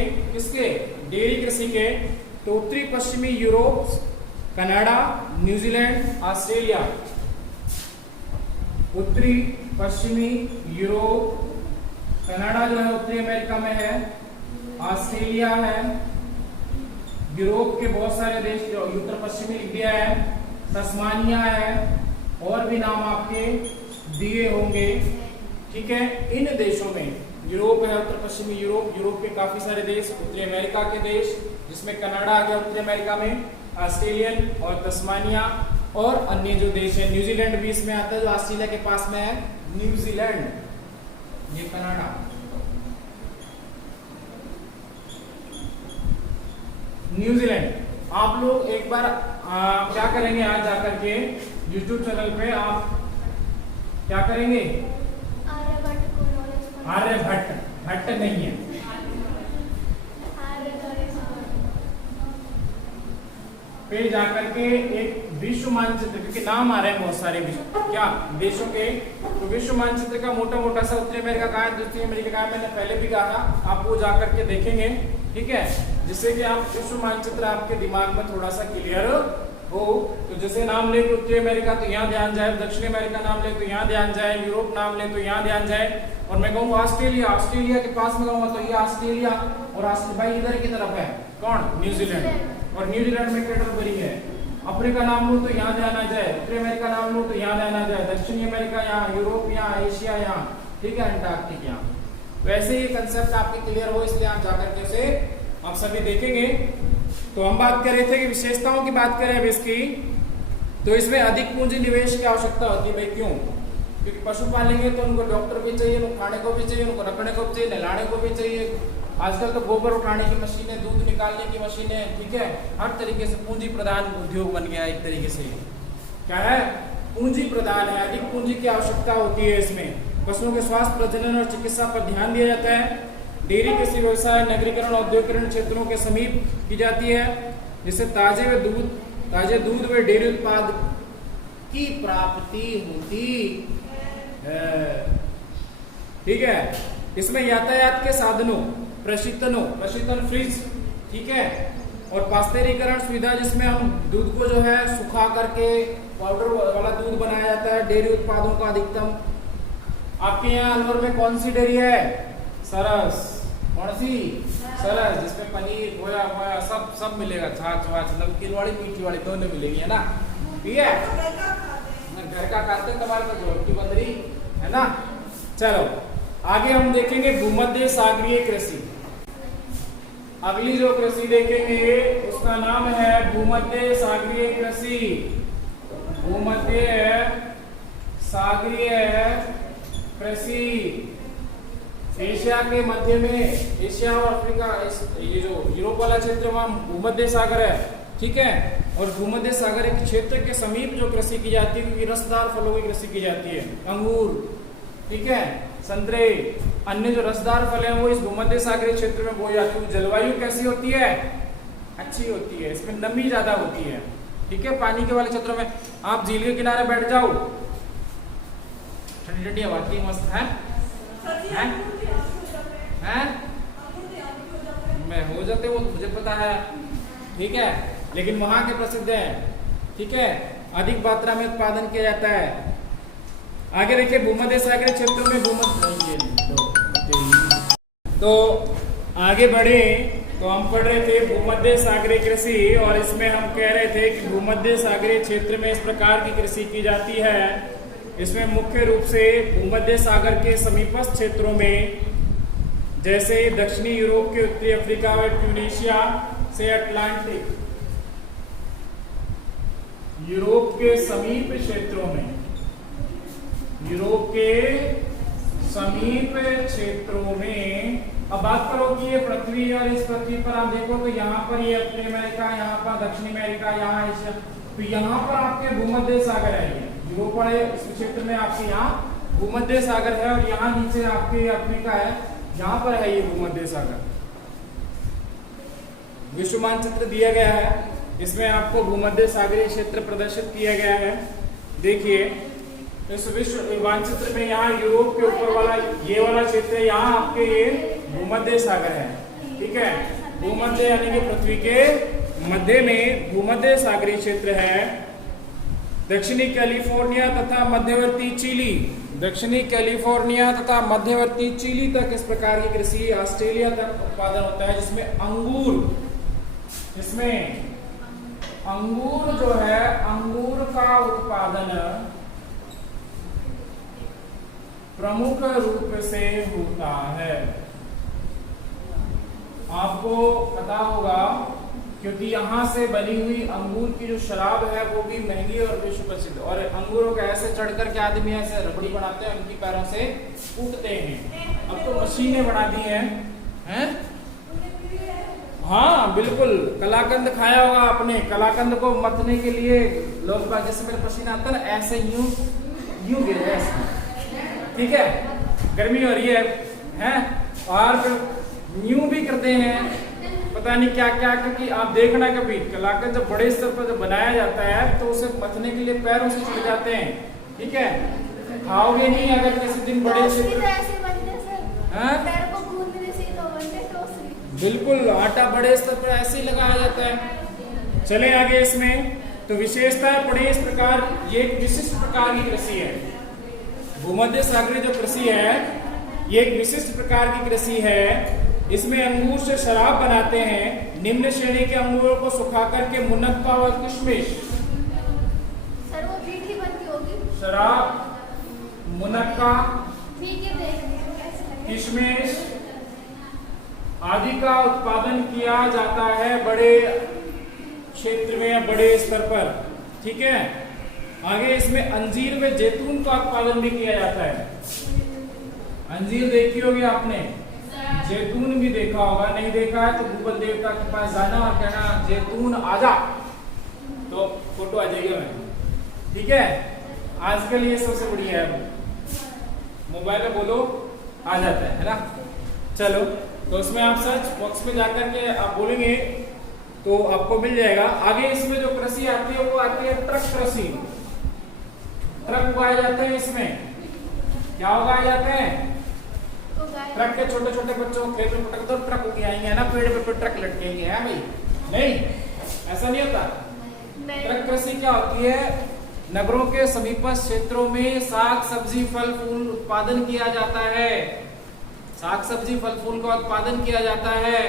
डेयरी कृषि के, तो उत्तरी पश्चिमी यूरोप, कनाडा, न्यूजीलैंड, ऑस्ट्रेलिया। उत्तरी पश्चिमी यूरोप, कनाडा जो है उत्तरी अमेरिका में है, ऑस्ट्रेलिया है, यूरोप के बहुत सारे देश जो उत्तर पश्चिमी इंडिया है, तस्मानिया है, और भी नाम आपके दिए होंगे। ठीक है, इन देशों में यूरोप है, उत्तर पश्चिमी यूरोप, यूरोप के काफी सारे देश, उत्तरी अमेरिका के देश जिसमें कनाडा आ गया उत्तरी अमेरिका में, ऑस्ट्रेलियन और तस्मानिया, और अन्य जो देश है, न्यूजीलैंड भी इसमें आता है जो ऑस्ट्रेलिया के पास में है, न्यूजीलैंड, ये कनाडा, न्यूजीलैंड। आप लोग एक बार क्या करेंगे, आज जाकर के YouTube चैनल पे आप क्या करेंगे, आर्यभट्ट, भट्ट नहीं है, पे जाकर के एक विश्व मानचित्र, क्योंकि नाम आ रहे हैं बहुत सारे क्या देशों के, तो विश्व मानचित्र का मोटा मोटा सा उत्तरी अमेरिका का है, दक्षिण अमेरिका का है, मैंने पहले भी कहा था, आप वो जाकर के देखेंगे। ठीक है, जिससे कि आप विश्व मानचित्र आपके दिमाग में थोड़ा सा क्लियर हो। तो जैसे नाम ले तो उत्तरी अमेरिका तो यहाँ ध्यान जाए, दक्षिण अमेरिका नाम ले तो यहाँ ध्यान जाए, यूरोप नाम ले तो यहाँ ध्यान जाए, और मैं कहूँगा ऑस्ट्रेलिया, ऑस्ट्रेलिया के पास में कहूँगा तो ये ऑस्ट्रेलिया, और भाई इधर की तरफ है कौन, न्यूजीलैंड, और न्यूजीलैंड में कैडरबरी है। अफ्रीका नाम लो तो यहाँ ध्यान आ जाए, उत्तरी अमेरिका नाम लो तो यहाँ ध्यान आ जाए, दक्षिणी अमेरिका यहाँ, यूरोप यहाँ, एशिया यहाँ, ठीक है, अंटार्कटिक यहाँ। तो ऐसे ही कंसेप्ट आपके क्लियर हो, इसलिए आप जाकर के उसे आप सभी देखेंगे। तो हम बात कर रहे थे कि विशेषताओं की बात करें अब इसकी, तो इसमें अधिक पूंजी निवेश की आवश्यकता होती है। भाई क्यों? क्योंकि पशु पालेंगे तो उनको डॉक्टर भी चाहिए, उनको खाने को भी चाहिए, उनको रखने को भी चाहिए, नहलाने को भी चाहिए। आजकल तो गोबर उठाने की मशीनें, दूध निकालने की मशीनें, ठीक है, हर तरीके से पूंजी प्रधान उद्योग बन गया एक तरीके से। क्या है? पूंजी प्रधान है, अधिक पूंजी की आवश्यकता होती है इसमें। पशुओं के स्वास्थ्य, प्रजनन और चिकित्सा पर ध्यान दिया जाता है। डेयरी कृषि व्यवसाय नगरीकरण और औद्योगिकरण क्षेत्रों के समीप की जाती है, जिससे ताजे दूध व डेयरी उत्पाद की प्राप्ति होती है। ठीक है, इसमें यातायात के साधनों, प्रशीतन फ्रिज, ठीक है, और पास्चुरीकरण सुविधा, जिसमें हम दूध को जो है सुखा करके पाउडर वाला दूध बनाया जाता है। डेयरी उत्पादों का अधिकतम आपके यहाँ अलवर में कौन सी डेयरी है? सरस। कौन सी? सरस, जिसमें पनीर, खोया सब मिलेगा, छाछ वाछ, नमकीन वाली मीठी वाली दोनों मिलेगी, है ना? ठीक है, घर का खाते तुम्हारे को झोंकी बंदरी, है ना? चलो आगे हम देखेंगे भूमध्य सागरीय कृषि। अगली जो कृषि देखेंगे उसका नाम है भूमध्य सागरीय कृषि। भूमध्य सागरीय कृषि एशिया के मध्य में, एशिया और अफ्रीका, ये जो यूरोप वाला क्षेत्र वहां भूमध्य सागर है, ठीक है। और भूमध्य सागर के क्षेत्र के समीप जो कृषि की जाती है, क्योंकि रसदार फलों की कृषि की जाती है, अंगूर, ठीक है, संतरे, अन्य जो रसदार फल हैं वो इस भूमध्य सागरीय क्षेत्र में बोई जाती है। जलवायु कैसी होती है? अच्छी होती है, इसमें नमी ज्यादा होती है, ठीक है। पानी के वाले क्षेत्रों में आप झील के किनारे बैठ जाओ, ठंडी ठंडी हवा आती है, मस्त है, हैं? मैं हो जाते वो मुझे पता है, ठीक है, लेकिन वहां के प्रसिद्ध है, ठीक है, अधिक मात्रा में उत्पादन किया जाता है। आगे देखिए भूमध्य सागरीय क्षेत्रों में तो आगे बढ़े तो हम पढ़ रहे थे भूमध्य सागरीय कृषि, और इसमें हम कह रहे थे कि भूमध्य सागरीय क्षेत्र में इस प्रकार की कृषि की जाती है। इसमें मुख्य रूप से भूमध्य सागर के समीपस्थ क्षेत्रों में, जैसे दक्षिणी यूरोप के उत्तरी अफ्रीका व ट्यूनीशिया से अटलांटिक, यूरोप के समीप क्षेत्रों में, यूरोप के समीप क्षेत्रों में, अब बात करो कि ये पृथ्वी, और इस पृथ्वी पर आप देखो तो यहाँ पर ये उत्तरी अमेरिका, यहाँ पर दक्षिणी अमेरिका, यहाँ एशिया, तो यहाँ पर आपके भूमध्य सागर है। यूरोप वाले इस क्षेत्र में आपके यहाँ भूमध्य सागर है, और यहाँ नीचे आपके अफ्रीका है, यहाँ पर है ये भूमध्य सागर। विश्व मानचित्र दिया गया है, इसमें आपको भूमध्य सागरीय क्षेत्र प्रदर्शित किया गया है। देखिए इस विश्व मानचित्र में यहाँ यूरोप के ऊपर वाला ये वाला क्षेत्र है, यहाँ आपके ये भूमध्य सागर है, ठीक है। भूमध्य यानी कि पृथ्वी के मध्य में भूमध्य सागरीय क्षेत्र है। दक्षिणी कैलिफोर्निया तथा मध्यवर्ती चिली, दक्षिणी कैलिफोर्निया तथा मध्यवर्ती चिली तक इस प्रकार की कृषि, ऑस्ट्रेलिया तक उत्पादन होता है, जिसमें अंगूर, इसमें अंगूर जो है, अंगूर का उत्पादन प्रमुख रूप से होता है। आपको पता होगा क्योंकि यहाँ से बनी हुई अंगूर की जो शराब है वो भी महंगी और विश्व प्रसिद्ध, और अंगूरों को ऐसे चढ़ करके आदमी ऐसे रबड़ी बनाते हैं, उनकी पैरों से कूटते हैं। अब तो मशीनें बना दी हैं? हाँ बिल्कुल, कलाकंद खाया होगा आपने, कलाकंद को मतने के लिए लोग जिसमें पसीना आता है ना, ऐसे यूं गिर है, ठीक है, गर्मी हो रही है, और फिर यूं भी करते हैं, पता नहीं क्या क्या, क्योंकि आप देखना कभी कलाकंद जब बड़े स्तर पर जब बनाया जाता है तो उसे मथने के लिए पैरों से चढ़ जाते हैं, ठीक है। खाओगे नहीं अगर किसी दिन बड़े से, बिल्कुल आटा बड़े स्तर पर ऐसे ही लगाया जाता है। चले आगे, इसमें तो विशेषता पढ़े इस प्रकार, ये एक विशिष्ट प्रकार की कृषि है। भूमध्य सागरीय जो कृषि है ये एक विशिष्ट प्रकार की कृषि है। इसमें अंगूर से शराब बनाते हैं। निम्न श्रेणी के अंगूरों को सुखा करके मुनक्का और किशमिश, सर वो मीठी बनती होगी, शराब, मुनक्का, किशमिश आदि का उत्पादन किया जाता है बड़े क्षेत्र में या बड़े स्तर पर, ठीक है। आगे इसमें अंजीर व जैतून का उत्पादन भी किया जाता है। अंजीर देखी होगी आपने, जैतून भी देखा होगा, नहीं देखा है तो गूगल देवता के पास जाना और कहना जैतून आजा, तो फोटो आ जाएगी मैं, ठीक है। आजकल ये सबसे बढ़िया है, मोबाइल में बोलो आ जाता है ना। चलो तो उसमें आप सर्च बॉक्स में जाकर के आप बोलेंगे तो आपको मिल जाएगा। आगे इसमें जो कृषि आती है वो आती है ट्रक कृषि। ट्रक उगाए जाते हैं, इसमें क्या उगाए जाते हैं? ट्रक के छोटे छोटे बच्चों को खेत में पटक दो, ट्रक उग आएंगे ना, पेड़ पे ट्रक लटकेंगे, है भाई? नहीं, ऐसा नहीं होता। ट्रक कृषि क्या होती है? नगरों के समीपस्थ क्षेत्रों में साग सब्जी फल फूल उत्पादन किया जाता है, साग सब्जी फल फूल का उत्पादन किया जाता है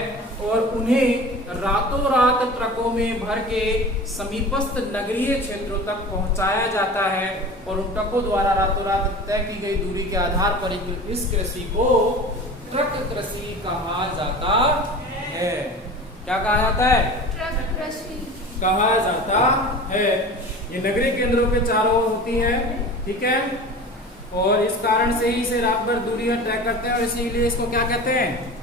और उन्हें रातों रात ट्रकों में भर के समीपस्थ नगरीय क्षेत्रों तक पहुंचाया जाता है और उन ट्रकों द्वारा रातों रात तय की गई दूरी के आधार पर इस कृषि को ट्रक कृषि कहा जाता है। क्या कहा जाता है? ट्रक कृषि कहा जाता है। ये नगरीय केंद्रों के चारों ओर होती है, ठीक है, और इस कारण से ही इसे रात भर दूरी तय करते हैं और इसीलिए इसको क्या कहते हैं?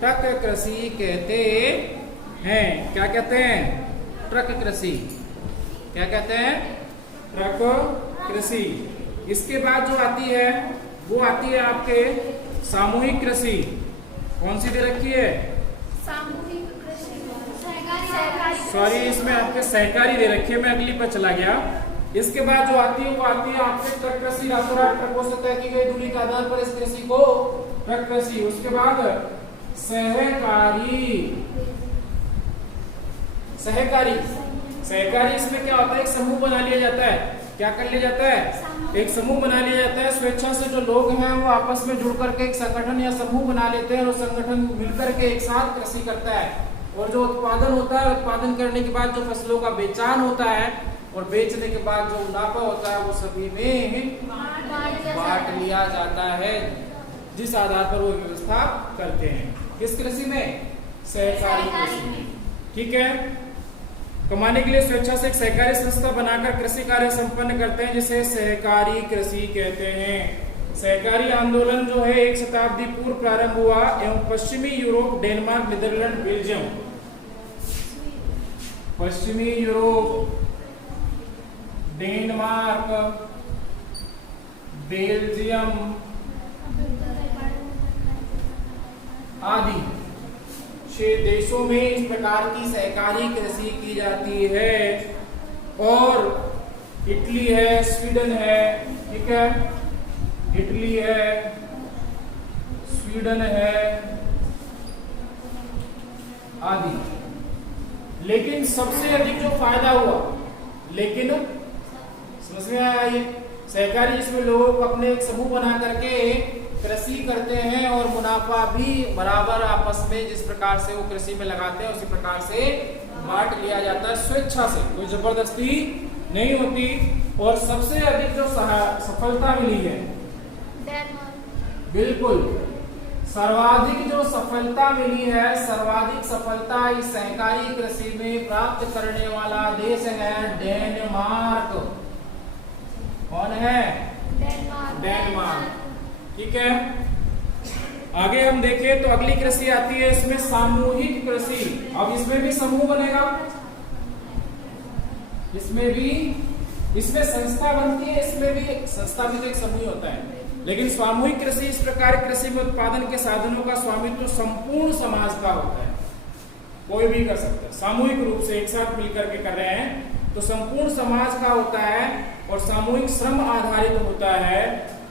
ट्रक कृषि कहते हैं। क्या कहते हैं? ट्रक कृषि। क्या कहते हैं? ट्रक कृषि। इसके बाद जो आती है वो आती है आपके सामूहिक कृषि। कौन सी दे रखी है? सामूहिक कृषि, सहकारी, सॉरी, इसमें आपके सहकारी दे रखी है, मैं अगली पर चला गया। इसके बाद जो आती है वो आती है आपके ट्रक कृषि। रातों रात ट्रकों से तय की गई दूरी के आधार पर इस कृषि को ट्रक कृषि। उसके बाद सहकारी। सहकारी सहकारी इसमें क्या होता है? एक समूह बना लिया जाता है। क्या कर लिया जाता है? एक समूह बना लिया जाता है। स्वेच्छा से जो लोग हैं वो आपस में जुड़ करके एक संगठन या समूह बना लेते हैं और संगठन मिलकर के एक साथ कृषि करता है। और जो उत्पादन होता है, उत्पादन करने के बाद जो फसलों का बेचान होता है और बेचने के बाद जो मुनाफा होता है वो सभी में बांट लिया जाता है, जिस आधार पर वो व्यवस्था करते हैं। किस कृषि में? सहकारी कृषि। ठीक है। कमाने के लिए स्वेच्छा से एक सहकारी संस्था बनाकर कृषि कार्य संपन्न करते हैं, जिसे सहकारी कृषि कहते हैं। सहकारी आंदोलन जो है 1 शताब्दी पूर्व प्रारंभ हुआ एवं पश्चिमी यूरोप, डेनमार्क, नीदरलैंड, बेल्जियम, पश्चिमी यूरोप, डेनमार्क, बेल्जियम आदि 6 देशों में इस प्रकार की सहकारी कृषि की जाती है। और इटली है, स्वीडन है, ठीक है, इटली है, स्वीडन है आदि। लेकिन सबसे अधिक जो फायदा हुआ, लेकिन समझ में आया ये सहकारी, जिसमें लोग अपने एक समूह बना करके कृषि करते हैं और मुनाफा भी बराबर आपस में जिस प्रकार से वो कृषि में लगाते हैं उसी प्रकार से बांट लिया जाता है, स्वेच्छा से, कोई जबरदस्ती नहीं होती। और सबसे अधिक जो सफलता मिली है, बिल्कुल सर्वाधिक जो सफलता मिली है, सर्वाधिक सफलता इस सहकारी कृषि में प्राप्त करने वाला देश है डेनमार्क। कौन है? डेनमार्क। ठीक है। आगे हम देखें तो अगली कृषि आती है, इसमें सामूहिक कृषि। अब इसमें भी समूह बनेगा, इसमें संस्था बनती है, इसमें भी संस्था भी तो एक समूह होता है। लेकिन सामूहिक कृषि इस प्रकार कृषि में उत्पादन के साधनों का स्वामित्व संपूर्ण समाज का होता है, कोई भी कर सकता है। सामूहिक रूप से एक साथ मिलकर के कर रहे हैं तो संपूर्ण समाज का होता है और सामूहिक श्रम आधारित होता है।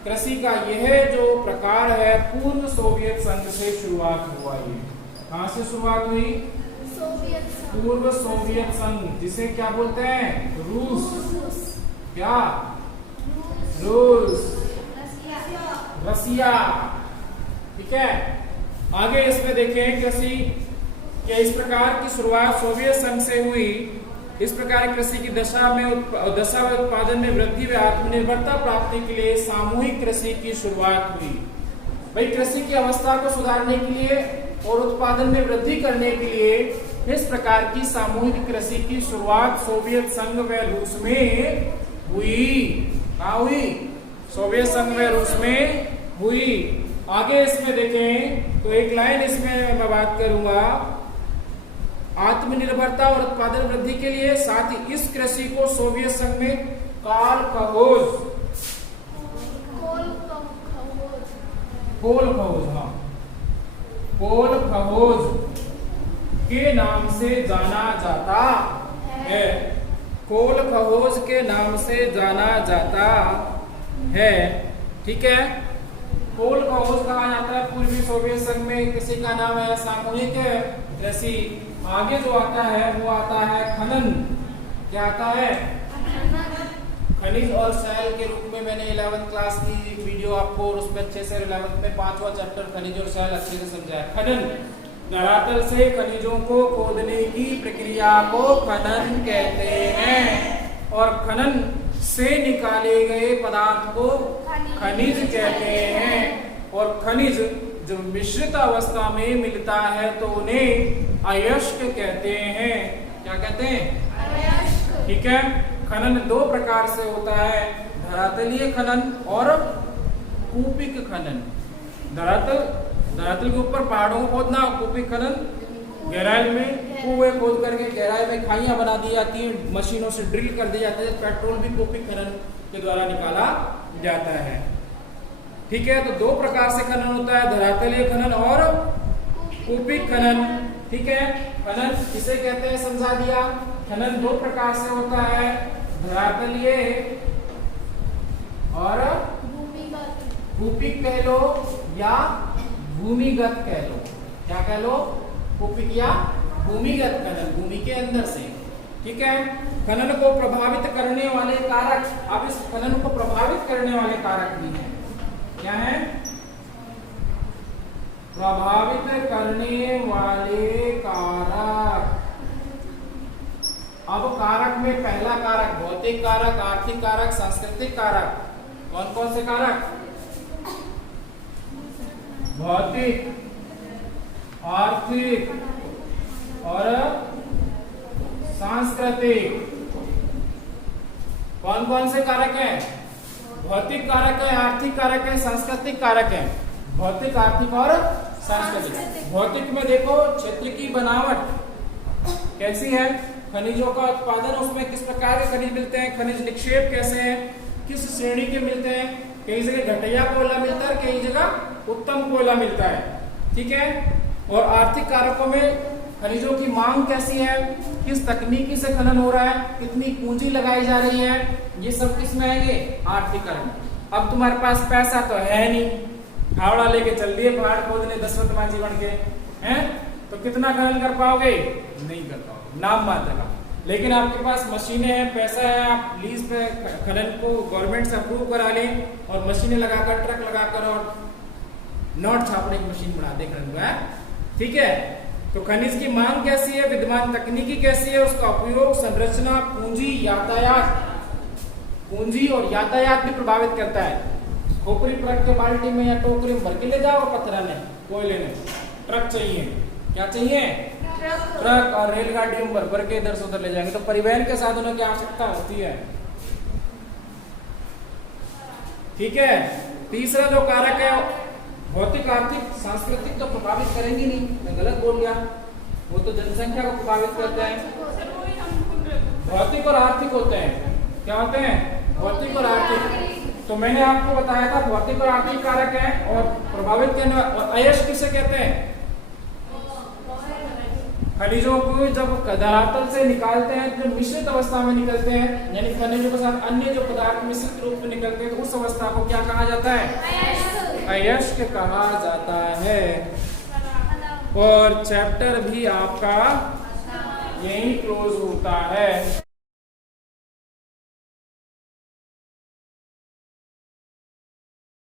कृषि का यह जो प्रकार है पूर्व सोवियत संघ से शुरुआत हुआ। ये कहां से शुरुआत हुई? पूर्व सोवियत संघ, जिसे क्या बोलते हैं? रूस। क्या? रूस, रसिया। ठीक है। आगे इसमें देखें कृषि क्या इस प्रकार की शुरुआत सोवियत संघ से हुई। इस प्रकार कृषि की दशा व उत्पादन में वृद्धि व आत्मनिर्भरता प्राप्ति के लिए सामूहिक कृषि की शुरुआत हुई। भाई कृषि की अवस्था को सुधारने के लिए और उत्पादन में वृद्धि करने के लिए इस प्रकार की सामूहिक कृषि की शुरुआत सोवियत संघ व रूस में हुई। कहाँ हुई? सोवियत संघ व रूस में हुई। आगे इसमें देखें तो एक लाइन इसमें मैं बात करूंगा, आत्मनिर्भरता और उत्पादन वृद्धि के लिए, साथ ही इस कृषि को सोवियत संघ में कोलखोज, हाँ, कोलखोज के नाम से जाना जाता है। कोलखोज के नाम से जाना जाता है। ठीक है। कोलखोज कहा जाता है पूर्वी सोवियत संघ में कृषि का नाम है सामूहिक कृषि। आगे जो आता है वो आता है खनन। क्या आता है? खनिज और शैल के रूप में मैंने 11th क्लास की वीडियो आपको और उसमें अच्छे से 11th में 5वां चैप्टर खनिज और शैल अच्छे से समझाया। खनन, धरातल से खनिजों को खोदने की प्रक्रिया को खनन कहते हैं और खनन से निकाले गए पदार्थ को खनिज कहते हैं। और खनिज जो मिश्रित अवस्था में मिलता है तो उन्हें अयस्क कहते हैं। क्या कहते हैं? अयस्क। ठीक है। खनन 2 प्रकार से होता है, धरातलीय खनन और कूपिक खनन। धरातल के ऊपर पहाड़ों को खोदना, कूपिक खनन गहराई में कुएं खोद करके गहराई में खाइयां बना दी जाती हैं, मशीनों से ड्रिल कर दिया जाता है। पेट्रोल भी कूपिक खनन के द्वारा निकाला जाता है। ठीक है, तो दो प्रकार से खनन होता है, धरातलीय खनन और कूपिक खनन। ठीक है, खनन किसे कहते हैं समझा दिया। खनन दो प्रकार से होता है, धरातलीय और कूपिक कह लो या भूमिगत कह लो। क्या कह लो, कूपिक या भूमिगत खनन, भूमि के अंदर से। ठीक है, खनन को प्रभावित करने वाले कारक, अब इस खनन को प्रभावित करने वाले कारक भी हैं। क्या है, प्रभावित करने वाले कारक। अब कारक में पहला कारक भौतिक कारक, आर्थिक कारक, सांस्कृतिक कारक। कौन कौन से कारक, भौतिक, आर्थिक और सांस्कृतिक। कौन कौन से कारक हैं, भौतिक कारक है, आर्थिक कारक है, सांस्कृतिक कारक है। भौतिक, आर्थिक और सांस्कृतिक। भौतिक में देखो क्षेत्र की बनावट कैसी है, खनिजों का उत्पादन, उसमें किस प्रकार के खनिज मिलते हैं, खनिज निक्षेप कैसे हैं, किस श्रेणी के मिलते हैं। कई जगह घटिया कोयला मिलता है, कई जगह उत्तम कोयला मिलता है। ठीक है, और आर्थिक कारकों में खनिजों की मांग कैसी है, किस तकनीकी से खनन हो रहा है, कितनी पूंजी लगाई जा रही है, ये सब किस में आएंगे, आर्थिक कारक। अब तुम्हारे पास पैसा तो है नहीं, हावड़ा लेके चल दिए पहाड़ खोदने दशरथ मांझी बन के, हैं, तो कितना खनन कर पाओगे, नहीं कर पाओगे, नाम मात्र का। लेकिन आपके पास मशीनें हैं, पैसा है, आप लीज पे खनन को गवर्नमेंट से अप्रूव करा लें और मशीनें लगाकर, ट्रक लगाकर और नोट छापने की मशीन बना दे खनन का। ठीक है, तो खनिज की मांग कैसी है, विद्यमान तकनीकी कैसी है, उसका उपयोग, संरचना, पूंजी, यातायात। पूंजी और यातायात भी प्रभावित करता है। खोपड़ी ट्रक के बाल्टी में या टोकरी में भर के ले जाओ, पत्थर ने, कोयले ने, ट्रक चाहिए, क्या चाहिए, ट्रक और रेलगाड़ी में भर भर के इधर से उधर ले जाएंगे, तो परिवहन के साधनों की आवश्यकता होती है। ठीक है, तीसरा जो कारक है भौतिक, आर्थिक, सांस्कृतिक तो प्रभावित करेंगे नहीं, मैं गलत बोल गया, वो तो जनसंख्या को प्रभावित करते हैं। भौतिक और आर्थिक होते हैं, क्या होते हैं, भौतिक और आर्थिक। तो मैंने आपको बताया था भौतिक और आर्थिक कारक हैं और प्रभावित करने वाले। और अयस्क किसे कहते हैं, खनिजों को जब धरातल से निकालते हैं, जो मिश्रित अवस्था में निकलते हैं, यानी खनिजों के साथ अन्य जो पदार्थ मिश्रित रूप में निकलते हैं, तो उस अवस्था को क्या कहा जाता है, अयस्क कहा जाता है। और चैप्टर भी आपका यही क्लोज होता है।